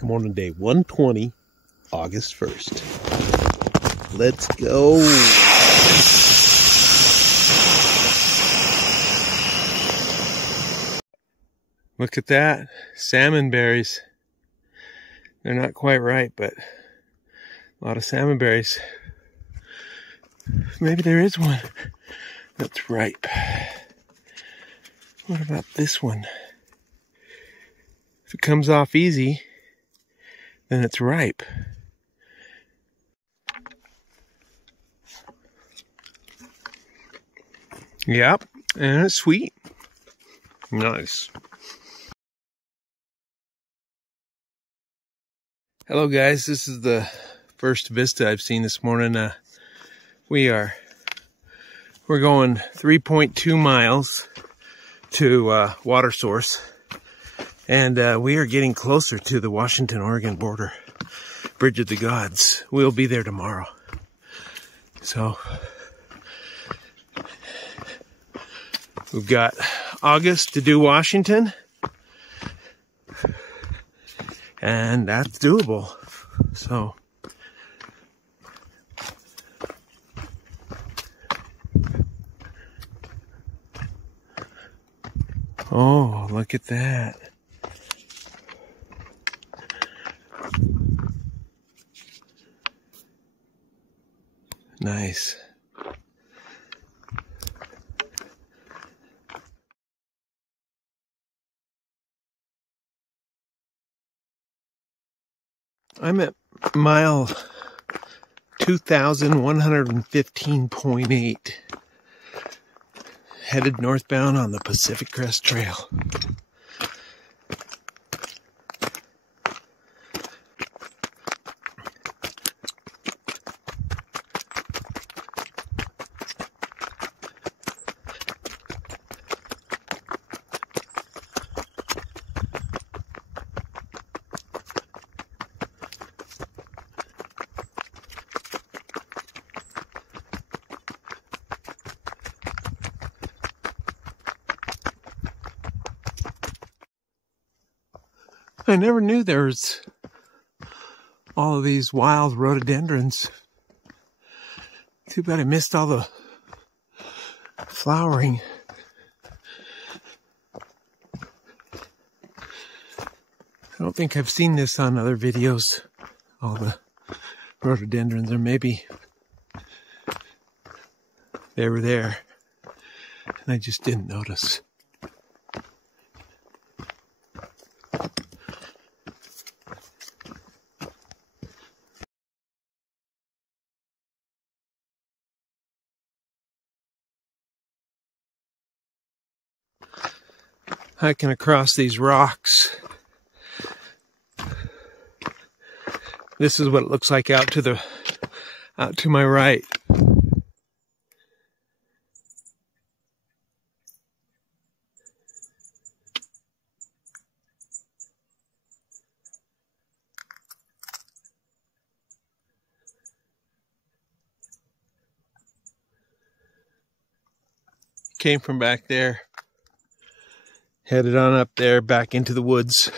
Come on to day 120, August 1st. Let's go. Look at that. Salmon berries. They're not quite ripe, but a lot of salmon berries. Maybe there is one that's ripe. What about this one? If it comes off easy, then it's ripe. Yep, and it's sweet. Nice. Hello guys, this is the first vista I've seen this morning. We're going 3.2 miles to water source, and we are getting closer to the Washington-Oregon border, Bridge of the Gods. We'll be there tomorrow. So we've got August to do Washington, and that's doable. So oh, look at that. Nice. I'm at mile 2,115.8, headed northbound on the Pacific Crest Trail. I never knew there was all of these wild rhododendrons. Too bad I missed all the flowering. I don't think I've seen this on other videos, all the rhododendrons, or maybe they were there and I just didn't notice. Hiking across these rocks. This is what it looks like out to my right. Came from back there. Headed on up there, back into the woods.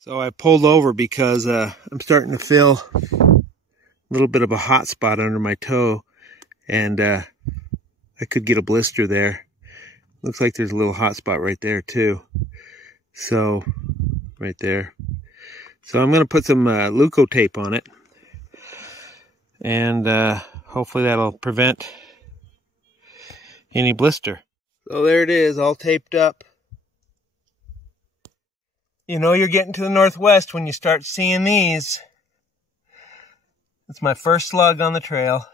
So I pulled over because I'm starting to feel a little bit of a hot spot under my toe, and I could get a blister there. Looks like there's a little hot spot right there too. So, right there. So I'm going to put some Leuco tape on it. And hopefully that'll prevent any blister. So there it is, all taped up. You know you're getting to the northwest when you start seeing these. It's my first slug on the trail.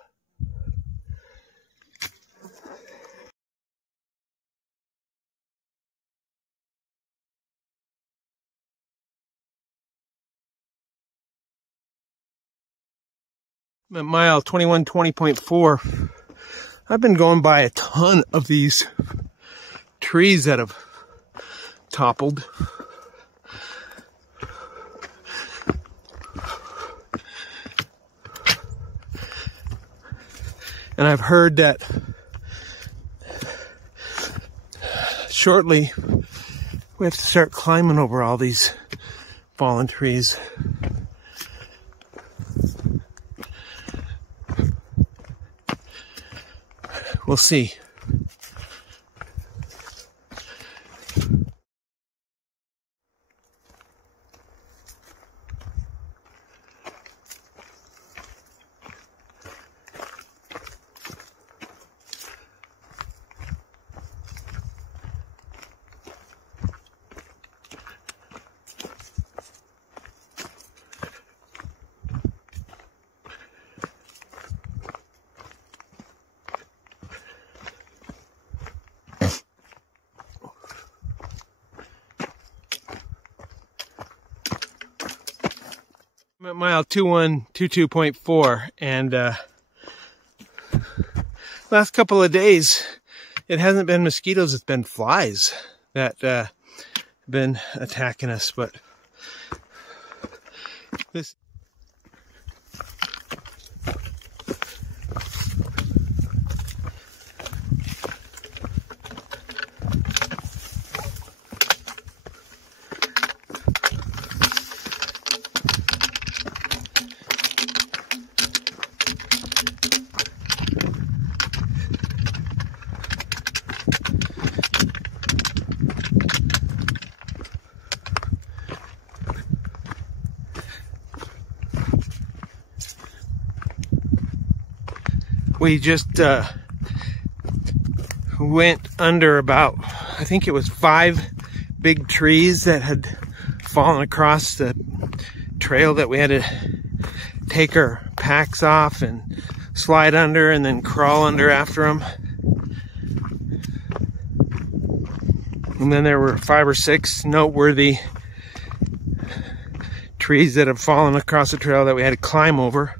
At mile 2120.4, I've been going by a ton of these trees that have toppled. And I've heard that shortly we have to start climbing over all these fallen trees. We'll see. I'm at mile 2122.4, and last couple of days it hasn't been mosquitoes, it's been flies that have been attacking us. But this we just went under about, I think it was 5 big trees that had fallen across the trail that we had to take our packs off and slide under and then crawl under after them. And then there were 5 or 6 noteworthy trees that had fallen across the trail that we had to climb over.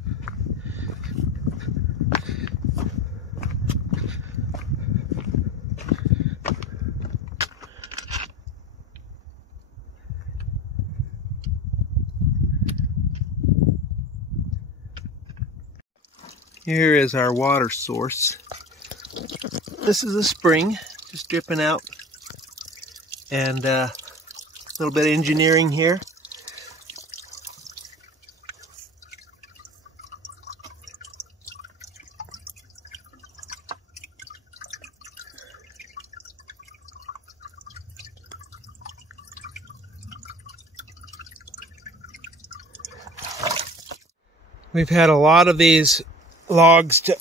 Here is our water source. This is a spring just dripping out, and a little bit of engineering here. We've had a lot of these logs to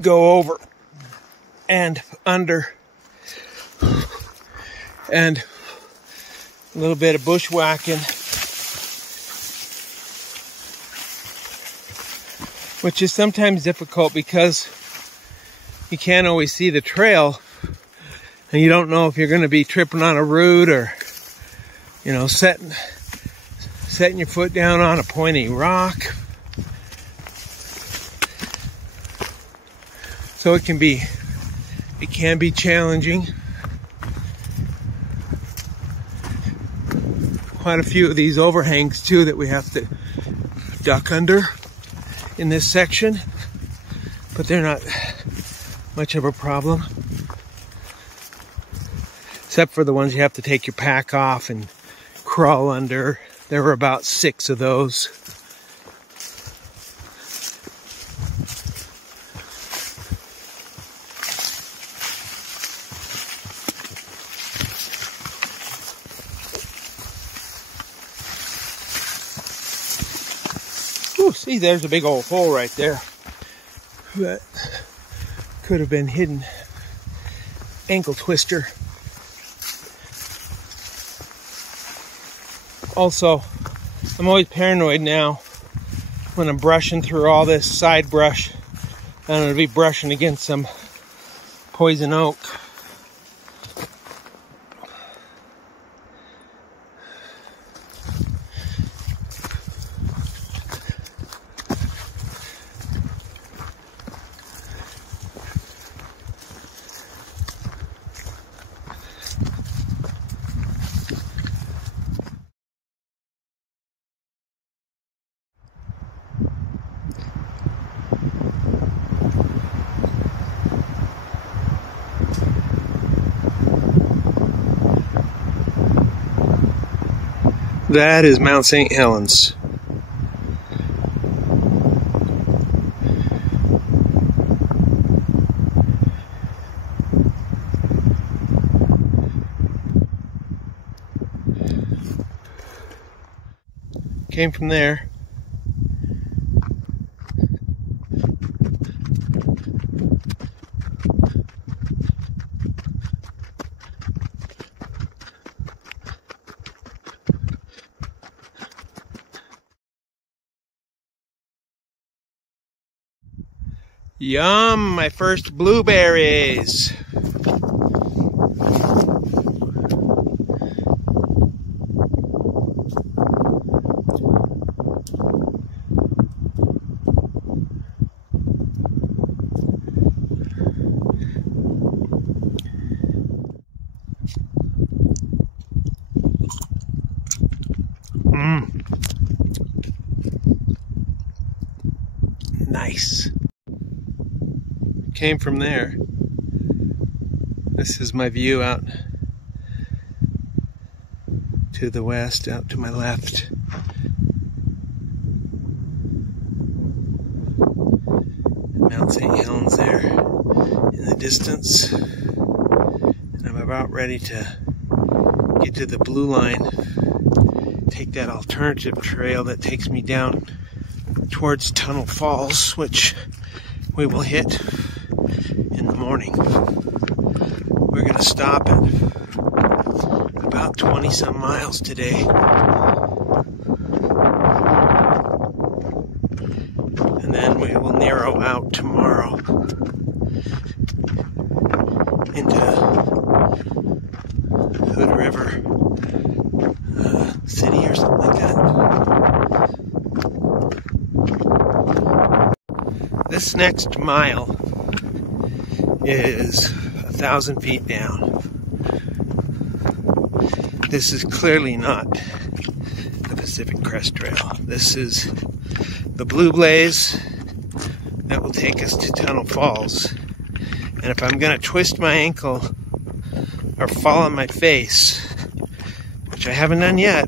go over and under, and a little bit of bushwhacking, which is sometimes difficult because you can't always see the trail and you don't know if you're going to be tripping on a root or, you know, setting your foot down on a pointy rock. So it can be challenging. Quite a few of these overhangs too that we have to duck under in this section, but they're not much of a problem, except for the ones you have to take your pack off and crawl under. There were about 6 of those. Ooh, see, there's a big old hole right there that could have been hidden. Ankle twister. Also, I'm always paranoid now when I'm brushing through all this side brush. I'm going to be brushing against some poison oak. That is Mount St. Helens. Came from there. Yum, my first blueberries. Nice. Came from there. This is my view out to the west, out to my left. Mount St. Helens there in the distance. And I'm about ready to get to the blue line, take that alternative trail that takes me down towards Tunnel Falls, which we will hit in the morning. We're going to stop at about 20 some miles today. And then we will narrow out tomorrow into Hood River City or something like that. This next mile is 1,000 feet down. This is clearly not the Pacific Crest Trail. This is the Blue Blaze that will take us to Tunnel Falls. And if I'm going to twist my ankle or fall on my face, which I haven't done yet,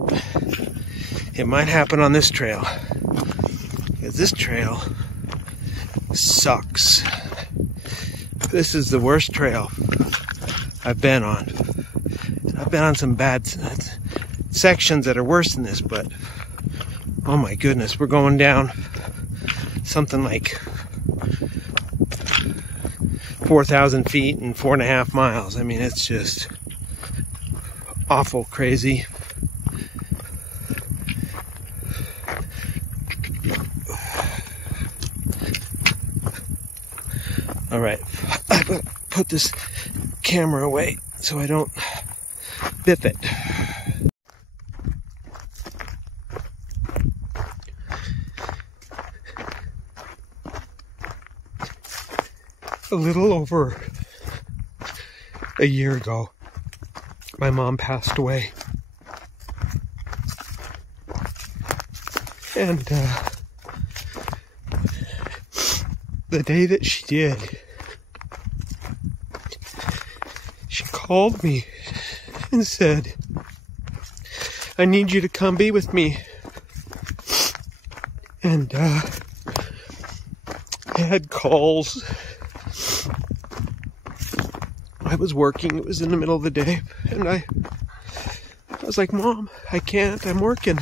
it might happen on this trail. Because this trail sucks. This is the worst trail I've been on. I've been on some bad sections that are worse than this, but oh my goodness, we're going down something like 4,000 feet and 4.5 miles. I mean, it's just awful crazy. All right, I'm gonna put this camera away so I don't biff it. A little over a year ago, my mom passed away. And the day that she did, she called me and said, I need you to come be with me. And I had calls. I was working, it was in the middle of the day, and I was like, Mom, I can't, I'm working.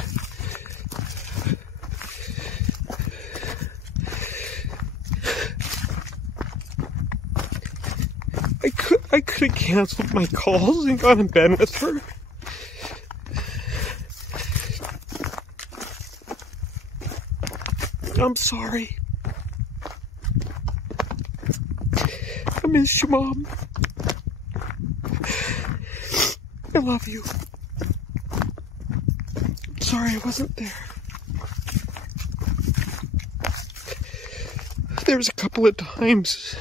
I could have canceled my calls and gone in bed with her. I'm sorry. I miss you, Mom. I love you. I'm sorry I wasn't there. There was a couple of times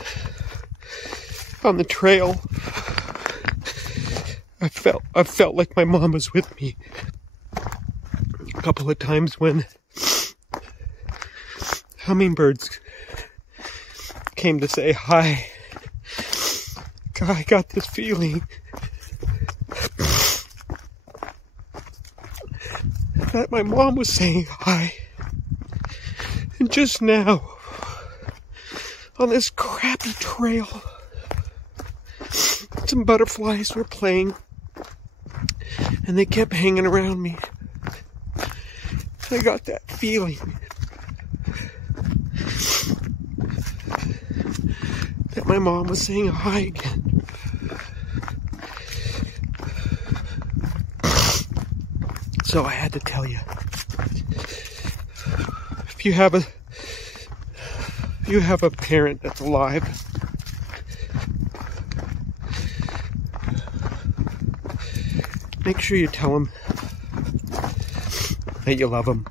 on the trail I felt like my mom was with me. A couple of times when hummingbirds came to say hi. God, I got this feeling that my mom was saying hi. And just now, on this crappy trail, some butterflies were playing. And they kept hanging around me. I got that feeling that my mom was saying hi again. So I had to tell you. If you have a parent that's alive, make sure you tell them that you love them.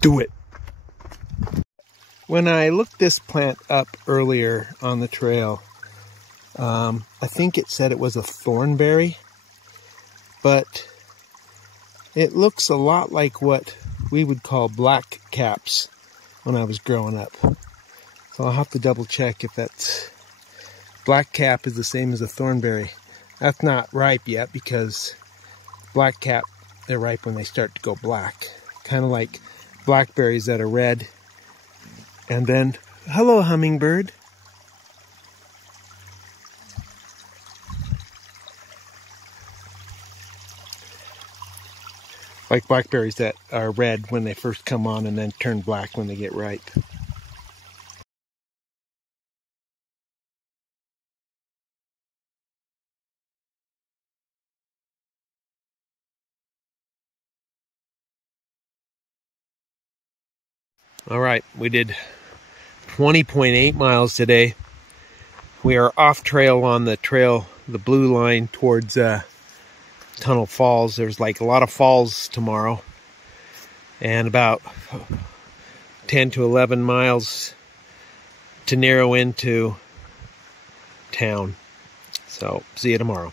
Do it. When I looked this plant up earlier on the trail, I think it said it was a thornberry, but it looks a lot like what we would call black caps when I was growing up. So I'll have to double check if that's black cap is the same as a thornberry. That's not ripe yet because black cap, they're ripe when they start to go black. Kind of like blackberries that are red. And then, hello hummingbird. Like blackberries that are red when they first come on and then turn black when they get ripe. All right, we did 20.8 miles today. We are off trail on the trail, the blue line towards Tunnel Falls. There's like a lot of falls tomorrow, and about 10 to 11 miles to narrow into town. So see you tomorrow.